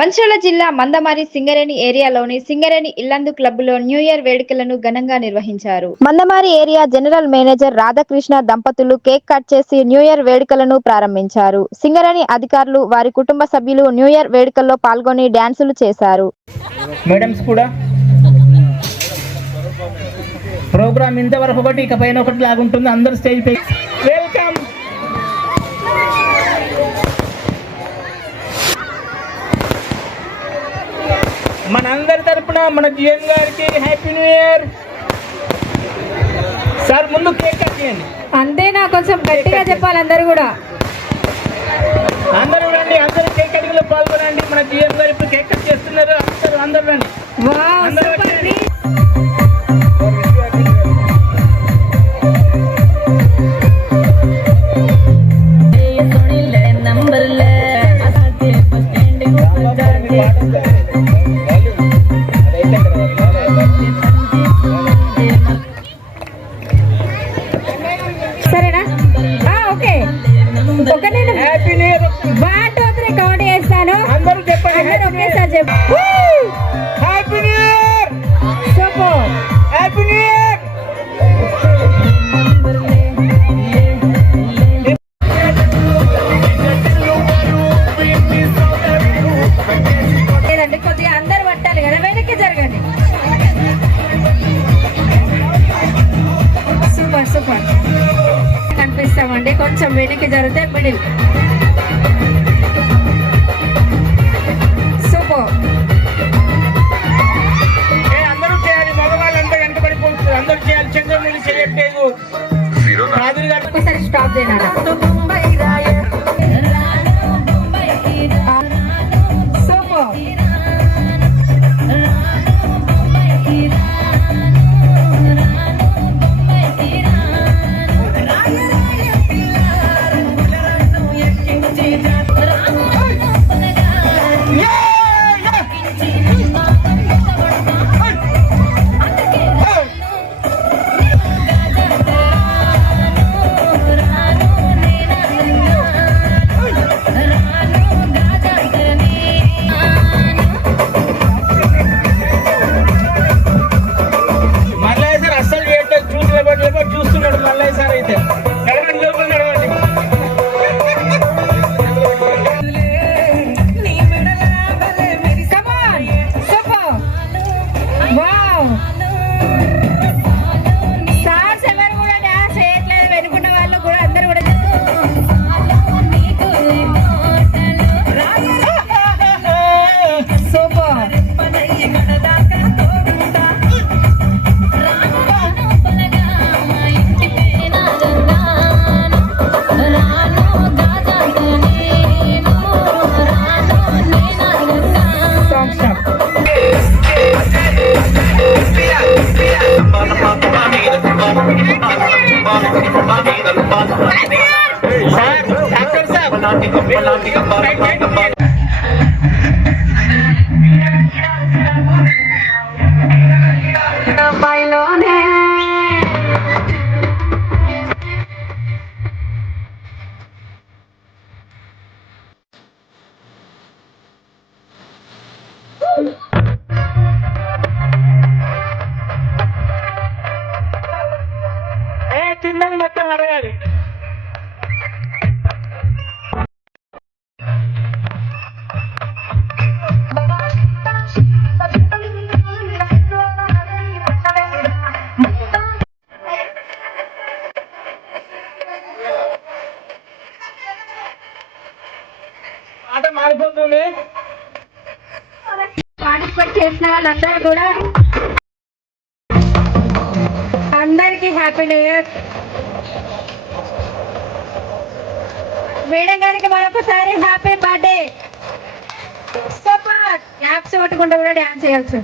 మంచిర్యాల జిల్లా మందమరి సింగరేణి ఏరియాలోని సింగరేణి ఇల్లందు క్లబ్లో new year వేడుకలను ఘనంగా నిర్వహించారు. Mandamarri area general manager Radhakrishna దంపతులు కేక్ కట్ చేసి న్యూ ఇయర్ వేడుకలను ప్రారంభించారు. సింగరేణి అధికారులు, వారి కుటుంబ సభ్యులు న్యూ ఇయర్ వేడుకల్లో పాల్గొని డ్యాన్సులు చేశారు. మేడమ్స్ కూడా ప్రోగ్రామ్ ఇంతవరకు ఒకటి ఇక పైన ఒకటి లాగుంటుంది. అందరూ స్టేజ్ పై వెల్కమ్. మనందరి తరపున మన జిఎన్ గారికి హ్యాపీ న్యూ ఇయర్. సార్ ముందు కేక్ కట్ చేయండి. అంతేనా, కొంచెం గట్టిగా చెప్పాలి. అందరూ కూడా అందరూ రండి, అందరూ కేక్ కటింగ్ లో పాల్గొనండి. మన జిఎన్ గారు ఇప్పుడు కేక్ కట్ చేస్తున్నారు. అందరూ రండి. సరేనా? ఓకే, ఒక నేను 1 2 3 కౌంట్ చేస్తాను. అందరూ చెప్పండి. ఒకేసారి చెప్పు. Happy new year. Super. Happy new year. లేదండి, కొద్దిగా అందరు పట్టాలి కదా, వెనక్కి జరగండి. సూపర్ సూపర్ కనిపిస్తామండి. కొంచెం వెనక్కి జరిగితే మిడిల్. సూపర్. అందరూ చేయాలి, మగవాళ్ళంతా వెంటబడిపోతున్నారు. అందరూ చేయాలి. చంద్రములు చేయట్లేదు. ఒకసారి స్టాప్ చేయాలి. సూపర్. చూస్తున్నాడు మల్లయ్య సార్ అయితే. నడవండి, లోపల నడవండి. సార్స్ ఎవరు కూడా డాన్స్ చేయట్లేదు, వెనుకున్న వాళ్ళు కూడా అందరూ కూడా. సూపర్. తిన్నది మొత్తం అడగాలి. ఆట మారిపోతుంది. పార్టిసిపేట్ చేసిన వాళ్ళందరూ కూడా అందరికీ హ్యాపీ న్యూ ఇయర్. మేడం గారికి మరొకసారి హ్యాపీ బర్త్డే. సూపర్. యాప్స్ కొట్టుకుంటూ కూడా డ్యాన్స్ చేయొచ్చు.